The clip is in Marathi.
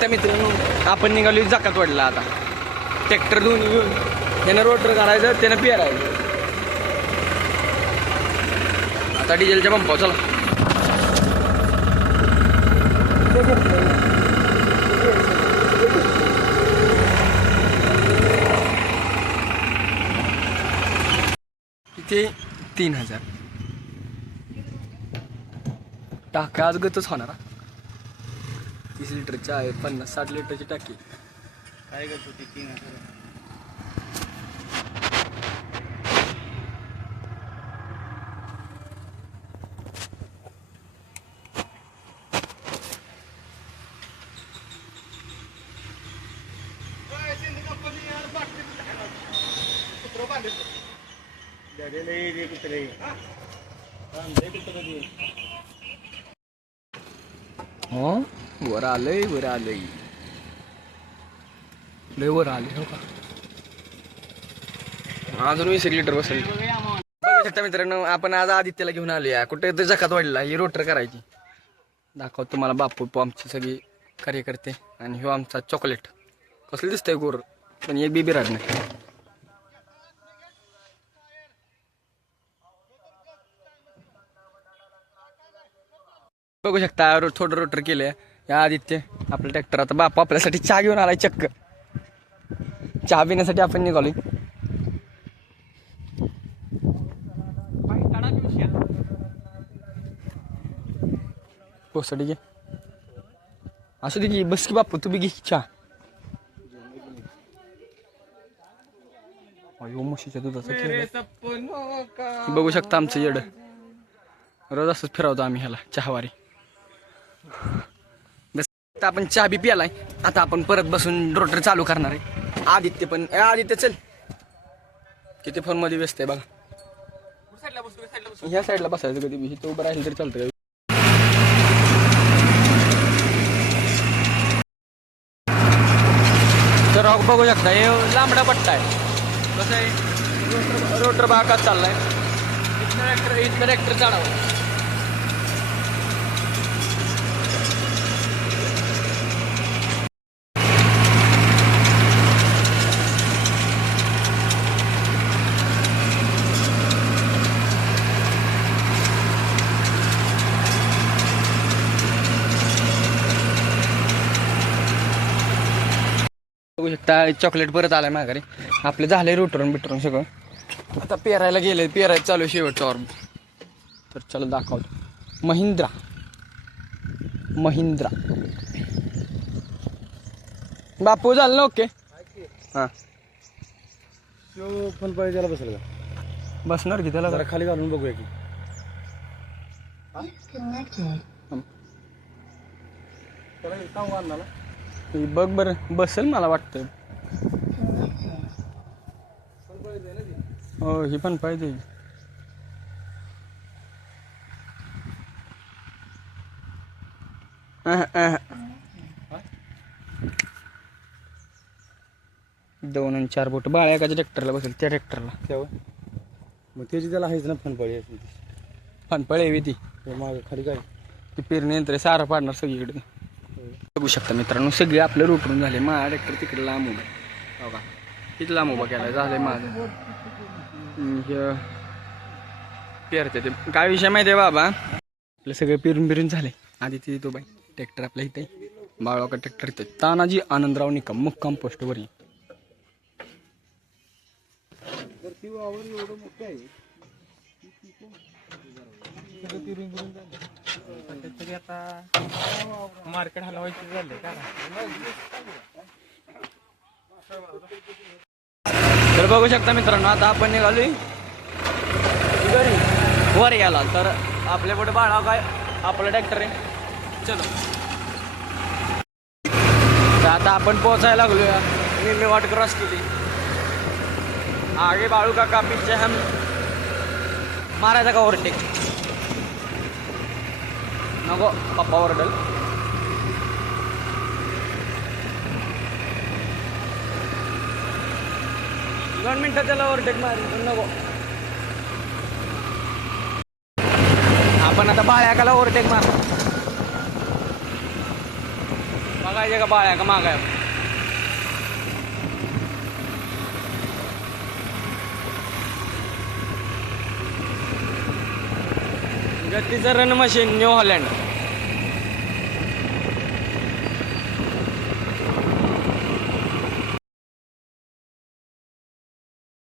शकता मित्रांनो, आपण निघालो जाकातवाडीला. आता ट्रॅक्टर दोन्ही घेऊन त्यानं रोटर करायचं, त्यानं पेरायचं. आता डिझेलच्या पंपावर चला. इथे 3000 टाका आज गतच होणार. 30 लिटरची आहे, 50-60 लिटरची टाकी काय गत होती 3000. हो वर आलंय, वर आलंय, लय वर आले. हो का अजून 20 लिटर बसेल. बघू शकता मित्रांनो, आपण आज आदित्यला घेऊन आलो. कुठे तर जाकातवाडीला ही रोटर करायची. दाखवतो तुम्हाला बापू आमची सगळी कार्यकर्ते. आणि ह्यो आमचा चॉकलेट. कसलं दिसतंय गोर, पण एक बीबी राहत नाही. बघू शकता थोडं रोटर केलंय या आदित्य आपलं ट्रॅक्टर. आता बापू आपल्यासाठी चहा घेऊन आलाय चक्क. चहा पिण्यासाठी आपण निघालोय. पोसडी घे, असू दे की, बस की बापू तू बी घे चहा. अयो म्हशीच्या दुधाचं केलं. बघू शकता आमचं येड. रोज असंच फिरवतो आम्ही ह्याला चहावारी. बस आपण चहा बी प्यालाय. आता आपण परत बसून रोटर चालू करणार आहे. आदित्य पण, आदित्य चल, किती फोन मध्ये व्यस्त आहे बघा. ह्या साईडला बसायचं, कधी इथं उभं राहिलं तरी चालतं. तर बघू शकता हे लांबडा पट्टा आहे. कसं आहे, रोटर बागात चाललाय. इथनं ट्रॅक्टर चालवं. बघू शकता चॉकलेट परत आलाय माघारी. आपले झाले रोटरून बिटरून सगळं. आता पेरायला गेले, पेरायला चालू शेवटचा ऑर्ब. तर चला दाखवतो. महिंद्रा बापू झालं ना ओके. हां पण पाहिजे त्याला बसेल का? बसणार की त्याला जरा खाली घालून बघूया की. बघ बरं बसेल मला वाटतं. हो ही पण पाहिजे. दोन आणि 4 बोट बाळ्या एकाच्या ट्रॅक्टरला बसेल, त्या ट्रॅक्टरला तेव्हा मग त्याची त्याला आहेच ना फनपळी. फनपळे हवी ती माग खाली काय ती पेरणी यंत्र सारं पाडणार सगळीकडे. बघू शकता मित्रांनो, सगळे आपलं रोटरून झाले. माझा ट्रॅक्टर तिकडे लांब उभा, हो का किती लांब उभा केला झालंय माझं. पेरते ते काय विषय माहिती आहे बाबा, आपलं सगळं पेरून झाले. आधी तिथे तो बाई ट्रॅक्टर आपल्या इथे बाळवाका ट्रॅक्टर इथे. तानाजी आनंदराव निकम मुक्काम पोस्टवरी. मार्केट हलवायची झाले का. तर बघू शकता मित्रांनो, आता आपण निघालोय घरी वर यायला. तर आपल्या पुढे बाळा काय आपलं ट्रॅक्टर आहे. चलो तर आता आपण पोहोचायला लागलोय. निम्मी वाट क्रॉस केली. आगे बाळू काका, पीछे हम. मारायचा का ओव्हरटेक नको, पप्पा ओरडल. 2 मिनिटं त्याला ओव्हरटेक मारी पण नको. आपण आता बाळ्याकाला ओव्हरटेक मार. बघा पाहिजे का बाळ्या का मागाय गतीचं रन मशीन न्यू हॉलँड